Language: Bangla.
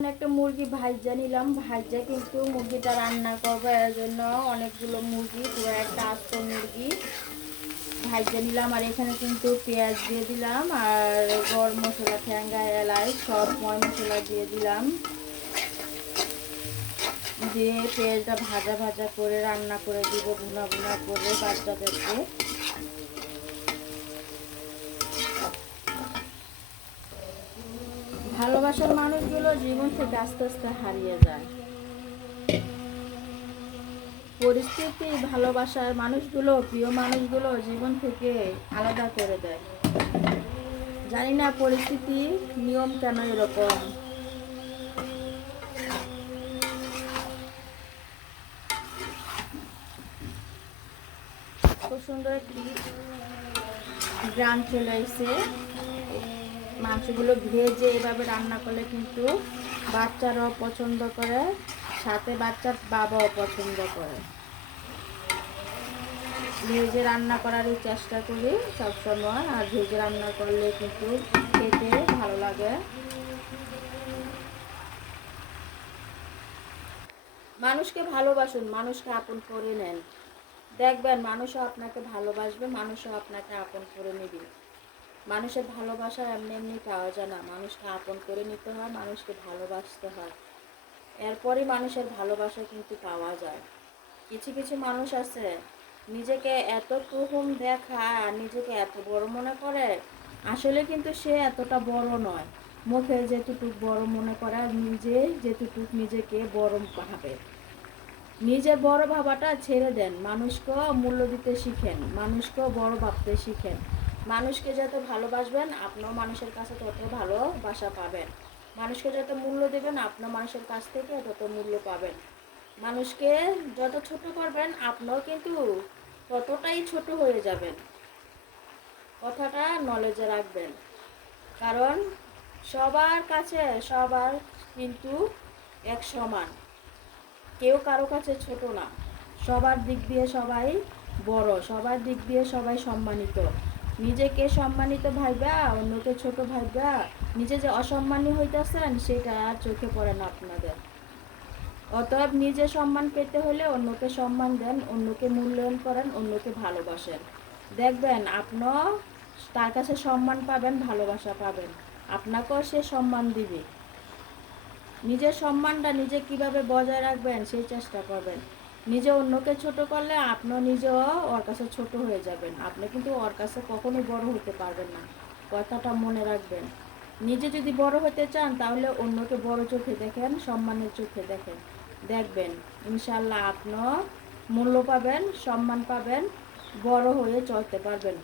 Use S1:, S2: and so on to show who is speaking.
S1: একটা মুরগি ভাজা নিলাম। ভাজা কিন্তু মুরগিটা রান্না করব, এর জন্য অনেকগুলো মুরগি, পুরো একটা আস্ত মুরগি ভাজা নিলাম। আর এখানে কিন্তু পেঁয়াজ দিয়ে দিলাম, আর গরম মশলা ঠ্যাঙ্গা এলাই সব ময় মশলা দিয়ে দিলাম। দিয়ে পেঁয়াজটা ভাজা ভাজা করে রান্না করে দিব, ভুনা ভুনা করে বাচ্চাদেরকে। ভালোবাসার মানুষগুলো জীবন থেকে আস্তে আস্তে হারিয়ে যায়। পরিস্থিতি, ভালোবাসার মানুষগুলো, প্রিয় মানুষগুলো জীবন থেকে আলাদা করে দেয়। জানি না পরিস্থিতি, নিয়ম কেন এরকম। খুব সুন্দর একটি গ্রাম চলে এসে মাংসগুলো ভেজে এভাবে রান্না করলে কিন্তু বাচ্চারাও পছন্দ করে, সাথে বাচ্চার বাবাও পছন্দ করে। ভেজে রান্না করারই চেষ্টা করি সবসময়, আর ভেজে রান্না করলে কিন্তু খেতে ভালো লাগে। মানুষকে ভালোবাসুন, মানুষকে আপন করে নেন। দেখবেন মানুষও আপনাকে ভালোবাসবে, মানুষও আপনাকে আপন করে নেবে। মানুষের ভালোবাসা এমনি এমনি পাওয়া যায় না। মানুষকে আপন করে নিতে হয়, মানুষকে ভালোবাসতে হয়। এরপরই মানুষের ভালোবাসা কিন্তু পাওয়া যায়। কিছু কিছু মানুষ আছে, নিজেকে এত প্রথম দেখায় আর নিজেকে এত বড় মনে করে, আসলে কিন্তু সে এতটা বড় নয়। মুখে যেটুকুক বড় মনে করে নিজে যেটুকুক নিজেকে বড় ভাবে। নিজের বড় ভাবাটা ছেড়ে দেন। মানুষকেও মূল্য দিতে শিখেন, মানুষকেও বড় ভাবতে শিখেন। মানুষকে যত ভালোবাসবেন আপনিও মানুষের কাছে তত ভালোবাসা পাবেন। মানুষকে যত মূল্য দেবেন, আপনার মানুষের কাছ থেকে তত মূল্য পাবেন। মানুষকে যত ছোট করবেন আপনিও কিন্তু ততটাই ছোট হয়ে যাবেন। কথাটা নলেজে রাখবেন। কারণ সবার কাছে সবার কিন্তু এক সমান। কেউ কারও কাছে ছোট না। সবার দিক দিয়ে সবাই বড়, সবার দিক দিয়ে সবাই সম্মানিত। নিজেকে সম্মানিত ভাইবা, অন্যকে ছোট ভাইবা, নিজে যে অসম্মানী হইতেছেন, সেটা আর চোখে পড়ে না আপনাদের। অতএব নিজে সম্মান পেতে হলে অন্যকে সম্মান দেন, অন্যকে মূল্যায়ন করেন, অন্যকে ভালোবাসেন। দেখবেন, আপনিও তার কাছে সম্মান পাবেন, ভালোবাসা পাবেন। আপনাকেও সে সম্মান দিবে। নিজের সম্মানটা নিজে কীভাবে বজায় রাখবেন, সেই চেষ্টা করবেন। নিজে অন্যকে ছোট করলে আপনার নিজেও ওর কাছে ছোট হয়ে যাবেন। আপনি কিন্তু ওর কাছে কখনো বড় হতে পারবেন না। কথাটা মনে রাখবেন। নিজে যদি বড় হতে চান, তাহলে অন্যকে বড় চোখে দেখেন, সম্মানের চোখে দেখেন। দেখবেন ইনশাল্লাহ আপনার মূল্য পাবেন, সম্মান পাবেন, বড় হয়ে চলতে পারবেন।